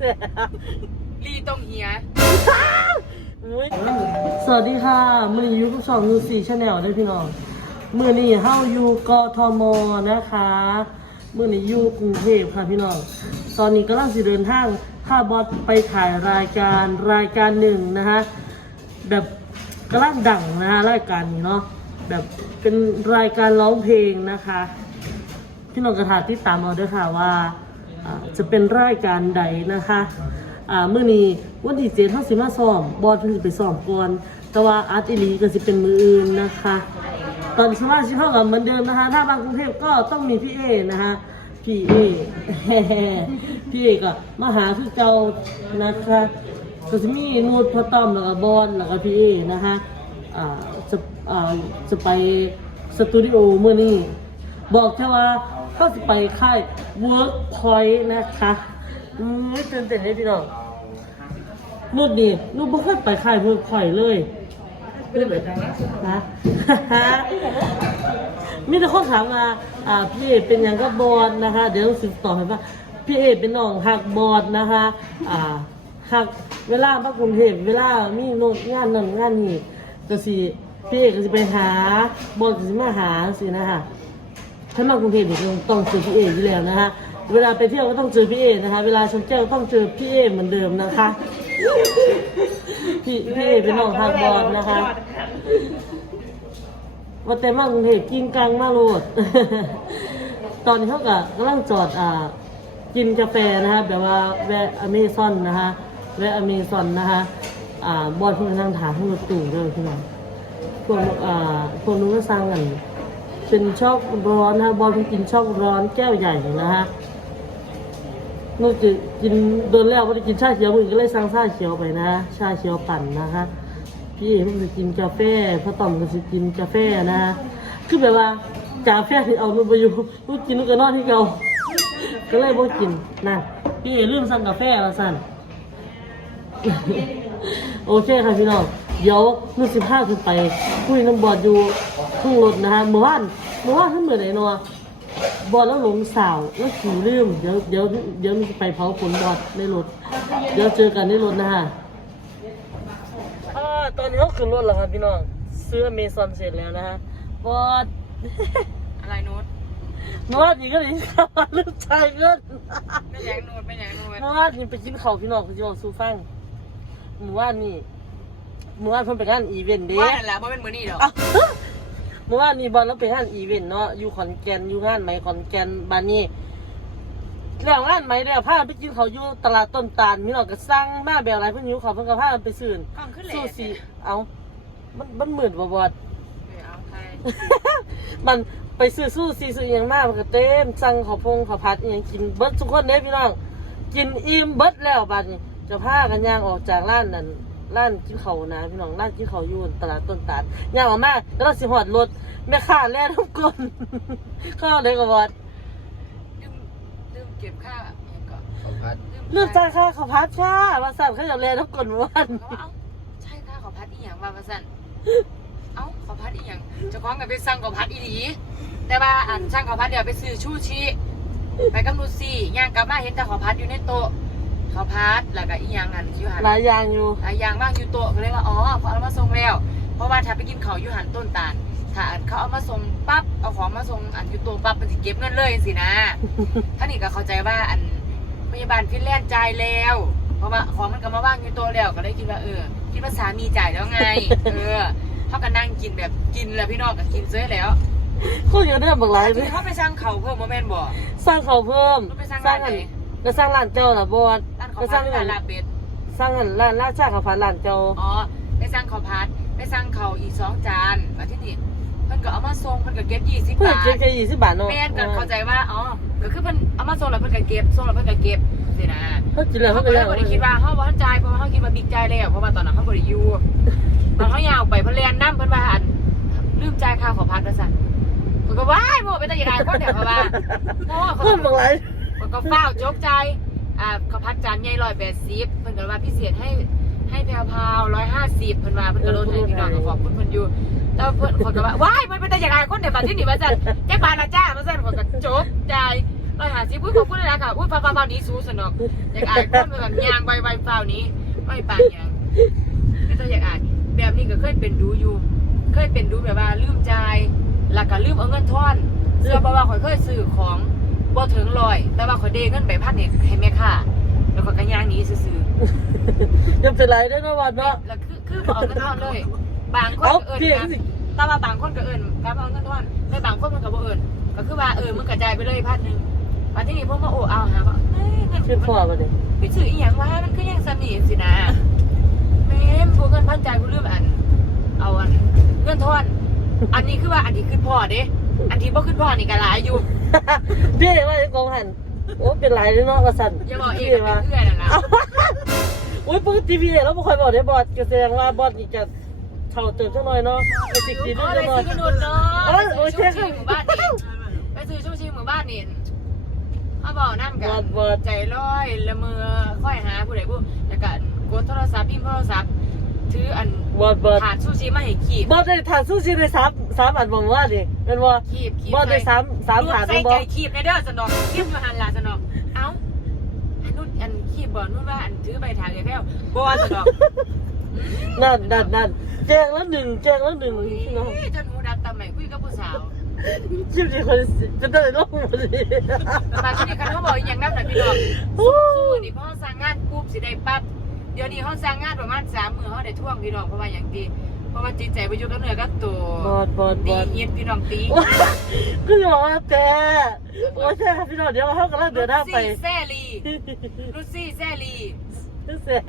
สียลีตรงเฮียอุ๊ยสวัสดีค่ะมือนี้อยูกับช่องยูซีชาแนลด้วยพี่น้องมือนี้เฮาอยู่กทมนะคะมือนี้อยู่กรุงเทพค่ะพี่น้องตอนนี้กำลังสิเดินทางพาบอสไปถ่ายรายการรายการหนึ่งนะคะแบบกำลังดังนะฮะรายการนี้เนาะแบบเป็นรายการร้องเพลงนะคะ พี่น้องกระถาติดตามเอาด้วยค่ะว่า จะเป็นรายการใดนะคะอ่าเมื่อนี้วันที่เจ็ดเขาสิมาซ้อมบอลเพิ่งสิไปซ้อมก่อนแต่ว่าอาร์ตอีลีก็สิเป็นมืออื่นนะคะ ตอนสมาชิกเขากับเหมือนเดิมนะคะ ถ้าบางกรุงเทพก็ต้องมีพี่เอนะคะพี่เอ พี่เอก็มาหาคือเก่านะคะก็จะมีนูดพอต้อมแล้วก็บอลแล้วก็พี่เอนะคะอ่าจะอ่าจะไปสตูดิโอเมื่อนี้บอกแค่ว่า เขาจะไปค่าย Workpoint นะคะอืมไม่ตื่นเต้นเลยพี่น้องนูดนี่นูดบ่เคยไปค่าย Workpoint เลยไม่ได้ไปไหนนะมีแต่คนถามว่าอ่าพี่เอเป็นหยังกับบอดนะคะ เดี๋ยวสิตอบให้ว่าพี่เอเป็นน้องหักบอดนะคะอ่าหักเวลาพักกรุงเทพเวลามีโน่นงานนั่นงานนี้ก็สิพี่เอก็สิไปหาบอดก็สิมาหาสินะคะ ถ้ามากรุงเทพเนี่ยต้องเจอพี่เออยู่แล้วนะคะเวลาไปเที่ยวก็ต้องเจอพี่เอนะคะ เวลาชมแก้วก็ต้องเจอพี่เอเหมือนเดิมนะคะ พี่พี่เอเป็นน้องทางบอลนะคะว่าแต่มากรุงเทพกินกลางมาโลด ตอนนี้เขาก็กำลังจอดอ่ากินกาแฟนะคะแบบว่าแวะอเมซอนนะคะแวะอเมซอนนะคะอ่าบอลเพิ่งนั่งถามให้รถตู่ด้วยพี่น้องพวกอ่าพวกนู้นก็สร้างกัน เป็นชอกร้อนนะคะบอลกินชอกร้อนแก้วใหญ่นะคะนู่นจะกินโดนแล้วว่าจะกินชาเขียวมึงก็เลยสั่งชาเขียวไปนะชาเขียวปั่นนะคะพี่เอ๋เพิ่งจะกินกาแฟพ่อต่อมก็จะกินกาแฟนะคือแบบว่ากาแฟที่เอานุ่นไปอยู่นุ่นกินนุ่นก็นอนที่เก่าก็เลยบ่กินนะพี่เอ๋ลืมสั่งกาแฟแล้วสั่นโอเคค่ะพี่น้อง เดี๋ยวนุ่นสิบห้าขึ้นไปคุยน้ำบอดอยู่ข้างรถนะคะเมื่อวานเมื่อวานท่านเมื่อไหร่เนาะบอดแล้วหลงสาวแล้วขี่ลืมเดี๋ยวเดี๋ยวเดี๋ยวมันจะไปเผาผลบอดในรถเดี๋ยวเจอกันในรถนะคะอ่าตอนนี้เขาขึ้นรถแล้วครับพี่น้องซื้ออเมซอนเสร็จแล้วนะฮะบอดอะไรโน้ตเมื่อวานนี้ก็เลยข่าวว่าลืมจ่ายเงินไม่ยังโน้ตไม่ยังโน้ตเมื่อวานนี้ไปกินข้าวพี่น้องคุณจะบอกสู้ฟังเมื่อวานนี้ เมื่อวานเพิ่นไปงานอีเวนต์เด้ว่านั่นแหละว่าเป็นมือนี่หรอกอ้าวเมื่อวานนี้บอลแล้วไปงานอีเวนต์เนาะอยู่ขอนแก่นอยู่งานไหมขอนแก่นบ้านนี้แล้วงานไหมแล้วพาไปกินข้าวอยู่ตลาดต้นตาลพี่น้องก็สั่งมาแบบอะไรเพิ่นหิวข้าวเพิ่นก็พากันไปซื้อ กล้องขึ้นเลยซูซีเอามันมันหมื่นบ่บอดเออเอาใครมันไปซื้อสู้ซีซื้ออหย่างมากมันก็เต็มสั่งข้าวพงข้าวผัดอหย่างกินเบิดทุกคนเด้พี่น้อง กินอิ่มเบิดแล้วบัดนี้จะพากันย่างออกจากร้านนั้น ร้านกินข้าวนะพี่น้องร้านกินข้าวอยู่ตลาดต้นตาลย่างออกมาก็ต้องสิหอดรถแม่ค้าแล่ทุกคน เข้าเลยก็บอดลืมลืมเก็บค่าอย่างก่อนเขาพัดเลือกจ่ายค่าข้าวผัดค่ะว่าสั่นเขาอยากแล่ทุกคนวัน เขาว่าเอ้าใช่ค่าขอพัดอีหยังมาประสันเอ้าขอพัดอีหยังเจะคล้าของกับไปสั่งขอพัดอีหลีแต่ว่าอันช่างขอพัดเดี๋ยวไปซื้อชูชีไปกับลูซี่ย่างกลับมาเห็นแต่ขอพัดอยู่ในโต๊ะ ขอพัดแล้วก็อีหยังอันอยู่หันหลายอย่างอยู่หลายอย่างมากอยู่โต๊ะก็เลยว่าอ๋อเขาเอามาส่งแล้ว เพราะว่าถ้าไปกินเขาวอยู่หันต้นตาลถ้าอันเขาเอามาส่งปั๊บเอาของมาส่งอันอยู่โต๊ะปั๊บมันสิเก็บเงินเลยสินะท่านนี่ก็เข้าใจว่าอันพยาบาลฟินแลนด์จ่ายแล้ว เพราะว่าของมันก็มาว่างอยู่โต๊ะแล้วก็เลยคิดว่าเออคิดว่าสามีจ่ายแล้วไงเออเขาก็นั่งกินแบบกินแล้วพี่น้องก็กินเซ้ยแล้วเขาอยากได้บักหลายเลที่ยเขาไปสร้างเขาวเพิ่มโมเมนต์บ่สร้างเขาวเพิ่มไปสร้างร้านไหนก็สร้างร้านเจ้าล่ะบอดร้านเขาก็วสร้าพังดร้านร้านลาบเป็ดสร้างร้านราชาข้าวผัดร้านเจ้าอ๋อไปสร้างข้าวผัดไปสร้างเขาวอีกสองจานมาที่นี่เพิ่นก็เอามาส่งเพิ่นก็เก็บยี่สิบเพื่อบาทเก็บแค่ยี่สิบบาทเนาะแม่นก็เข้าใจว่าอ๋อก็คือเพิ่นเอามาส่งแล้วเพิ่นก็เก็บส่งแล้วเพิ่นก็เก็บสินะเขากินแล้วเขาเขาก็ก็เลเลยยบ่ได้คิดว่าเฮาบ่ทันจ่ายเพราะว่าเฮาคิดว่าบิ๊กจ่ายแล้วเพราะว่าตอนนั้นเฮาบ่ได้อยู่ตอนเฮายาวไปเพิ่นแล่นนํเพิ่นว่าอันลืมจ่ายค่าขอพัดว่าซั่นเพิ่นก็ว้ายโมเป็นตาอย่างไรคนเดียวเพราะว่าโมเพิ่มบักหลายเพิ่นก็ฟ้าวจกใจาย อ่าข้าวผัดจานใหญ่180เพิ่นก็ว่าพิเศษให้ให้แพรวพาว150เพิ่นว่าเพิ่นก็ลดให้พี่น้องก็ขอบคุณเพิ่นอยู่แต่เพิ่นเพิ่นก็ว่าว้ายมันเป็นตาอย่างไรคนเดียวบัดที่นี่ว่าซั่นแจ้บาทละจ้าว่าซั่นเพิ่นก็จกใจายร้อยหาสิบอุ้ยขอบคุณเลยนะค่ะอุ้ยฟ้าฟ้าฟ้านี้สู้สนอกอยากอ่านคนแบบยางใบใบเปล่านี้ไม่ปานยางไม่ต้องอยากอ่านแบบนี้ก็เคยเป็นดูอยู่ เคยเป็นดูแบบว่าลืมใจายแล้วก็ลืมเอาเงินทอนเสื้อเพราะว่าข่อยเคยซื้อของ บ่ถึงร้อย แต่ว่าข่อยเดเงินไปพันเนี่ยให้แม่ค้าแล้วข่อยก็ย่างหนี้ซื่อๆยังเป็นไรได้อเนาะวันเนาะ แล้วคือคือบ่เอาเงินทอนเลย บางคนเอาก็เอิญเพียงกันสิ แต่ว่าบางคนก็เอิญการเอาเงินทอนแต่บางคนมันก็บ่เอิญก็คือว่าเออมึงกระจายไปเลยพันหนึ่งวันที่นี่พวกมาโอ้เอาหาว่าเอ้ยเงินขึ้นพ่อมาเลยไปซื้ออีหยังวะมันคือยังสนิทสินะแม่มกูเงินพันใจกูลืมอัน เอาอันเงินทอน อันนี้คือว่าอันที่ขึ้นพ่อเด้ อันที่บ่ขึ้นพ่อนี่ก็หลายอยู่ พี่ว่าไอ้กองหันโอ้เป็นไรเด้อเนาะกระสันอย่าบอกเองพี่ว่าว่าเป็นเพื่อนนั่นล่ะโอ้ยปกติพี่แล้วบ่ค่อยบอกได้บอดก็แสดงว่าบอดนี่จะเท่าเติมจังหน่อยเนาะไปสิกดีโอ้ด้วยยจังหน่อยไปซื้อกระนุนเนาะเอ้ยโอ้ยไปซื้อเจ๊ชูชีหมู่บ้านนี่ไปซื้อชูชีหมู่บ้านนี่เขาบอกนั่นกันบอดบอดใจลอยละเมอค่อยหาผู้ใดผู้แล้วก็กดโทรศัพท์พิมพ์โทรศัพท์ ถืออันบอดบอดถาดซูชิมาให้ขีบบอดได้ทานซูชิได้สามสามอันบอกว่าดิแม่นบ่ขีบขีบบอดได้สามสามถาดใส่แม่นบ่ใจขีบในเด้อสนอกขีบมาหันหลาสนอกเอ้าอันนู้นอันขีบบ่นู่นว่าอันถือใบถาดแก้วบ่ว่าสนอกนั่นนั่นนั่นแจ้งแล้วหนึ่งแจ้งแล้วหนึ่งพี่น้องอุ้ยจนหูดับตาใหม่คุยกับผู้สาวชิมสิคนจะได้ลงหมดดิแล้วมาที่นี่คันเขาบอกอีหยังนั่นน่ะพี่น้องโอ้สู้นี่เพราะเขาสร้างงานปุ๊บสิได้ปั๊บ เดี๋ยวนี้เขาสร้างงานประมาณสามมือเขาได้ท่วงพี่น้องเพราะว่าอย่างดีเพราะว่าจิตใจไปอยู่กับเนื้อกับตัวบอดบอดบตีอดเย็ดพี่น้องตีก็จะบอกว่าแต่โอ้ใช่ครับพี่น้องเดี๋ยวเขากำลังเดินทางไปลูซี่แซ่ลีลูซี่แซ่ลีเสีย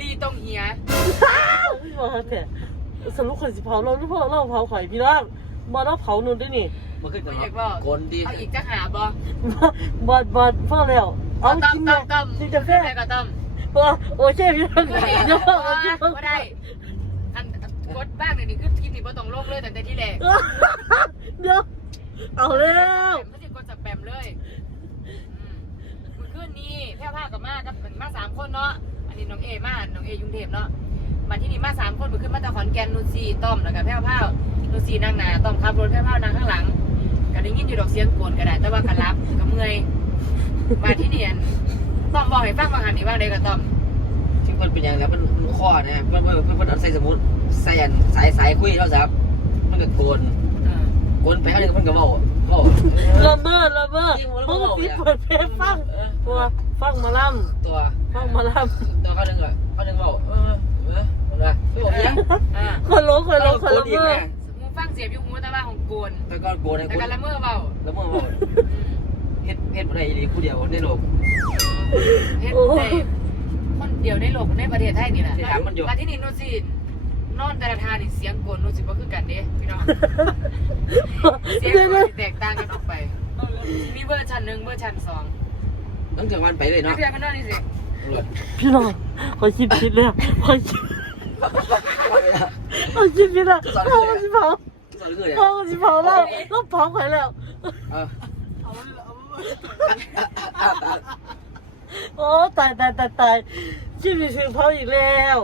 ลีตรงเหียพี่บอกว่าแต่สรุปคนสิเผาเราหรือเปล่าเราเผาข่อยพี่น้องบอดเราเผาหนุนด้วยนี่มันขึ้นไม่กับอยากบอกกลดีเอาอีกจะหาบอบอดบอดพ่อแล้วเอาต้จมริงต้นะมต้มจริงกาแฟใครก็ต้ม โอ้ใช่พี่น้องเดี๋ยก็เอาจริงได้อันกดบ้างเนี่ยนี่คือคลิปนี้บ่ต้องลงเลยตั้งแต่ที่แรกเดี๋ยวเอาแล้วไม่ใช่กดสแปมเลยอืมมื้อคืนนี้แพร่ผ้ากับมากับมาสามคนเนาะอันนี้น้องเอมาน้องเอยุงเทพเนาะมาที่นี่มาสามคนมื้อคืนมาจากขอนแก่นนูนซีต้อมแล้วก็แพร่ผ้านูนซีนั่งหน้าต้อมขับรถแพร่ผ้านั่งข้างหลังก็ได้ยินอยู่ดอกเสียงโกนก็ได้แต่ว่าก็รับก็เมื่อยมาที่นี่อัน ต้อมบอกให้ฟังว่าหันนี่ว่าได้ก็ต้อมที่มันเป็นอย่างแล้วมันมันข้อเนี่ยมันมันมันมันเอาใส่สมุดใส่อันสายสายคุยเท่าซับมันก็โกนเออโกนไปเขาเนี่ยมันก็เบาเบาละเมอละเมอเขาก็ปิดเปิดเพลงฟังตัวฟังหมาล่ตัวำฟังหมาล่ตัวเขาหนึ่งอะเขาหนึ่งเบาเออเออเห็นไหมไม่บอกยังอ่าำคนหลงคนหลงคนโกละนอีกเมอนะหูฟังเสียบอยู่หูแต่ว่าของโกนแต่ก็โกนไอ้แต่คนก็ละเมอเบาแล้วเมื่อเบาอืมเฮ็ดเฮ็ดอะไรดีคู่เดียวในโลก เฮ็ดได้คนเดียวในโลกในประเทศไทยนี่แหละที่ถามมันอยู่ มาที่นี่โนนสินอนแต่ละทานี่เสียงโกนโนนสิบ่คือกันเด้พี่น้อง เสียงเดี๋ยวโกนะนสิแตกต่างกันออกไป มีเวอร์ชันหนึ่งเวอร์ชันสองตั้งแต่วันไปเลยนัเนาะกเรียนมันนอนนี่สิพี่น้องขอชิมคิดเลยขอชิมขอชิมคิดเลยพ่อก็สิเผาสอนเลยพ่อก็สิเผาแล้วก็เผาข่อยแล้ว เออ โอ้ตายตายตายตายชิมถึงเผาอีกแล้ว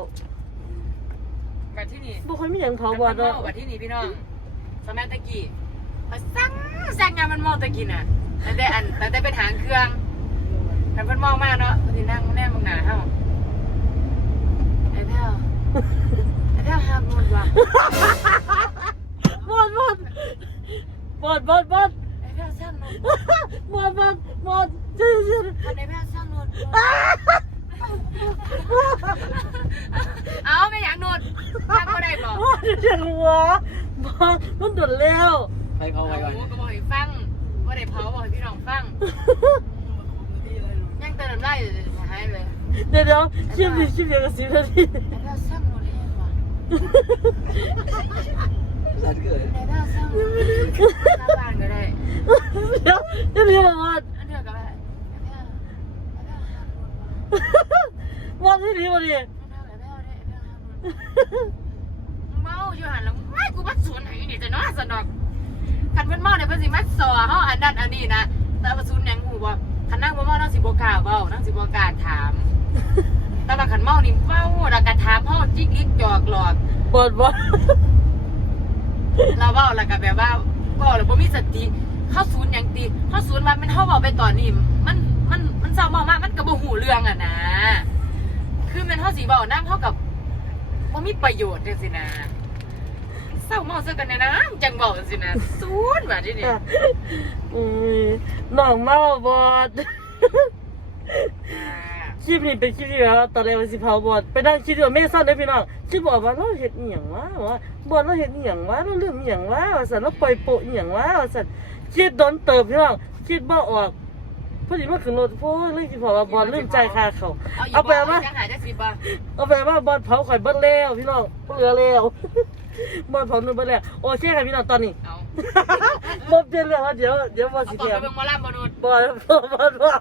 กับที่นี่บ่ค่อยมีหยังเผามันบ่เมาเนาะกับที่นี่พี่น้องสมัยตะกี้มาสั่งสั่งงานมันเมาตะกี้น่ะแต่ได้อันแต่ได้เป็นหางเครื่องคันเพิ่นเมามากเนาะเพิ่นสินั่งแน่มึงหน้าเฮาไอ้แพ้วไอ้แพ้วห้ามมันว่ะบอดบอดบอดบอดบอดไอ้แพ้วสร้างนนบอดบอดบอดชื่อชื่อคันไอ้แพ้วสร้างนน เอาไม่อยากนนสร้างบ่ได้บ่บอดเสียงหัวบอดมันโดดแล้วไปเผาไปก่อนโอ้ก็บอกให้ฟังว่าได้เผาบอกให้พี่น้องฟังยังเติมได้อยู่หายเลยเดี๋ยวเดี๋ยวชิมดิชิมเดียวกับสิบนาทีไอ้แพ้วสร้างนนเองว่ะสัตว์เกิดไอ้แพ้วสร้างนนหน้าบ้านก็ได้เดี๋ยวเดี๋ยวเดี๋ยวบอด อันเดียวก็ได้ไอ้แพ้วไอ้แพ้วห้าม ว่ะบอดที่นี่บอดดิไอ้แพ้วไอ้แพ้วได้ไอ้แพ้วห้าเมาอยู่หันแล้วไม่กูมาสวนไหนนี่จะนอนสนอกคันเพิ่นเมาเนี่ยเพิ่นสิมาสอเฮาอันนั้นอันนี้นะแต่ว่าศูนยังหูบ่คันนั่งบ่เมานั่งสิบ่กล้าเว้านั่งสิบ่กล้าถาม แต่ว่าขันเมานี่เมาแล้วก็ถามเฮาจิกลิกจอกหลอกบอดบอดเราเว้าแล้วก็แบบว่าเว้าแล้วบ่มีสติเข้าศูนย์อย่างตีเข้าศูนย์มาเป็นเข้าบอกไปตอนนี้มัน มันมันเศร้ามากๆมันกระโบหูเรื่องอะนะ คือมันเท่าสีบอกน้ำเท่ากับว่ามีประโยชน์จังสินะเศร้าเมาเสื้อกันในน้ำจังบอกจังสินะศูนย์แบบนี้นี่อืมน้องเมาบอดอ่าคลิปนี้เป็นคลิปที่แล้วตอนแรกมันสิเผาบอดไปนั่งคิดว่าไม่ซ่อนได้อพี่น้องคิดบอกว่าเราเห็ดอีหยังวะว่าบอดเราเห็ดอีหยังวะเราลืมอีหยังวะว่าสันเราปล่อยโปะอีหยังวะว่าสันคิดโดนเติบพี่น้องคิดบ่ออก พอดีมาขึ้นรถโพ่เลยคิดบอกว่าบอดลืมใจายค่าเขาเอาอีกเอาไปบ่ว่าจะหาจะสิบบ่เอาไปว่าบอลเผาข่อยเบิ้ลแล้วพี่น้องเหลือแล้วบอลเผาหนึ่งเบิ้ลแล้วโอเคค่ะพี่น้องตอนนี้ เอาบอลเปลี่ยนเรื่องแล้วเดี๋ยวเดี๋ยวบอลเอาสิต่อเทียไปมเบิ่งหมอลำบนุษบอลบอลบอลบอล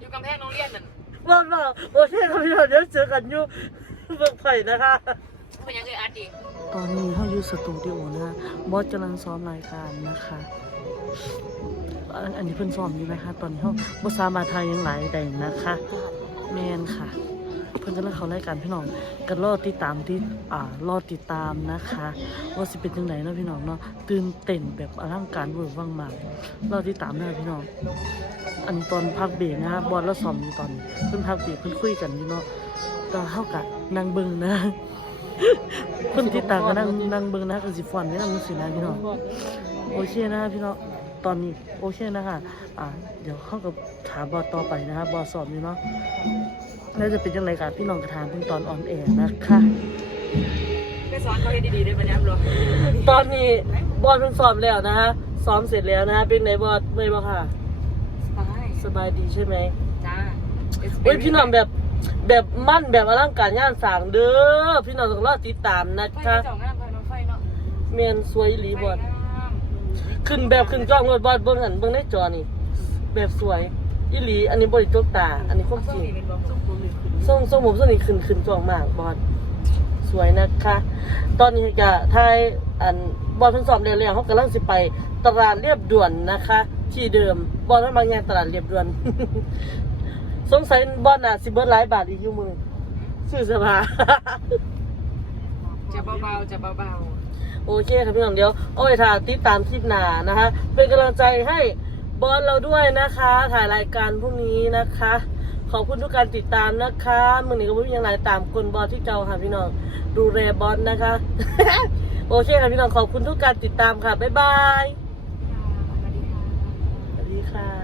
อยู่กำแพงโรงเรียนนั่นบอลบอลโอเคค่ะพี่น้องเดี๋ยวเจอกันอยู่เบิกไผ่นะคะ เป็นยังไงอาร์ตอีก ตอนนี้เขาอยู่สตูดิโอนะบอสกำลังซ้อมรายการนะคะ อันนี้เพิ่นซ้อมอยู่นะคะ ตอนนี้เขาบสามารถทายยังหลายใดนะคะ แมนค่ะ เพิ่นกำลังเขารายการพี่น้องกันรอติดตามที่อ่ารอติดตามนะคะ ว่าสิเป็นจังไหนเนาะพี่น้องเนาะตื่นเต้นแบบอลังการเวอร์วังมากรอติดตามนะพี่น้อง อันตอนพักเบรกนะคะบอลแล้วซ้อมอยู่ตอนเพิ่นพักเบรกเพิ่นคุยกันอยู่เนาะตอนเฮากะนั่งเบิงนะเพิ่นติดตามกันนั่งนั่งเบิ่งนะคือสิฟอนไว้นำสินะพี่น้องโอเคนะพี่น้อง ตอนนี้โอเคนะคะอ่าเดี๋ยวเข้ากับถามบอสต่อไปนะคะบอสสอบอยู่เนาะแล้วจะเป็นยังไงกันพี่น้องกระถามเพิ่งตอนออนแอร์นะคะไปสอนเขาให้ดีๆด้วยปัญญาบล็อกตอนนี้บอสเพิ่งสอบแล้วนะคะซ้อมเสร็จแล้วนะคะเป็นไงบอสเมื่อยบ่ค่ะสบายสบายดีใช่ไหมจ้าเฮ้ยพี่น้องแบบแบบมั่นแบบอลังการย่านสร้างเด้อพี่น้องต้องรอติดตามนะไฟคะเจ้าหน้าไฟรถไฟเนาะเมียนสวยอีหลีบอสไฟงาม ขึ้นแบบขึ้นกล้องรถบอสเบิ่งหันเบิ่งในจอนี่ แบบสวยอีหลี อันนี้บริจกตา อันนี้ความเอาจริงนี่เป็นบอกส้มปูนี่ขึ้นส่งส่งผมส่งนี่ขึ้นขึ้นกล้องมากบอสสวยนะคะ ตอนนี้ก็ทายอันบอสเพิ่งสอบเรียนแล้วเขากำลังสิไปตลาดเรียบด่วนนะคะ ที่เดิมบอสมันบางอย่างตลาดเรียบด่วน สงสัยบอสน่ะสิเบิร์หลายบาทอีกอยู่มือซื้อสื้อผ้า จะเบาๆจะเบาโอเคครับพี่น้องเดี๋ยวเอาไปถ่ายติดตามคลิปหน้านะคะ เป็นกำลังใจให้บอสเราด้วยนะคะ ถ่ายรายการพรุ่งนี้นะคะ ขอบคุณทุกการติดตามนะคะมือหนึ่งก็ไม่มีอย่างไรตามคนบอสที่เจ้าค่ะพี่น้องดูแลบอสนะคะ โอเคค่ะพี่น้องขอบคุณทุกการติดตามค่ะบ๊ายบายๆ สวัสดีค่ะ สวัสดีค่ะ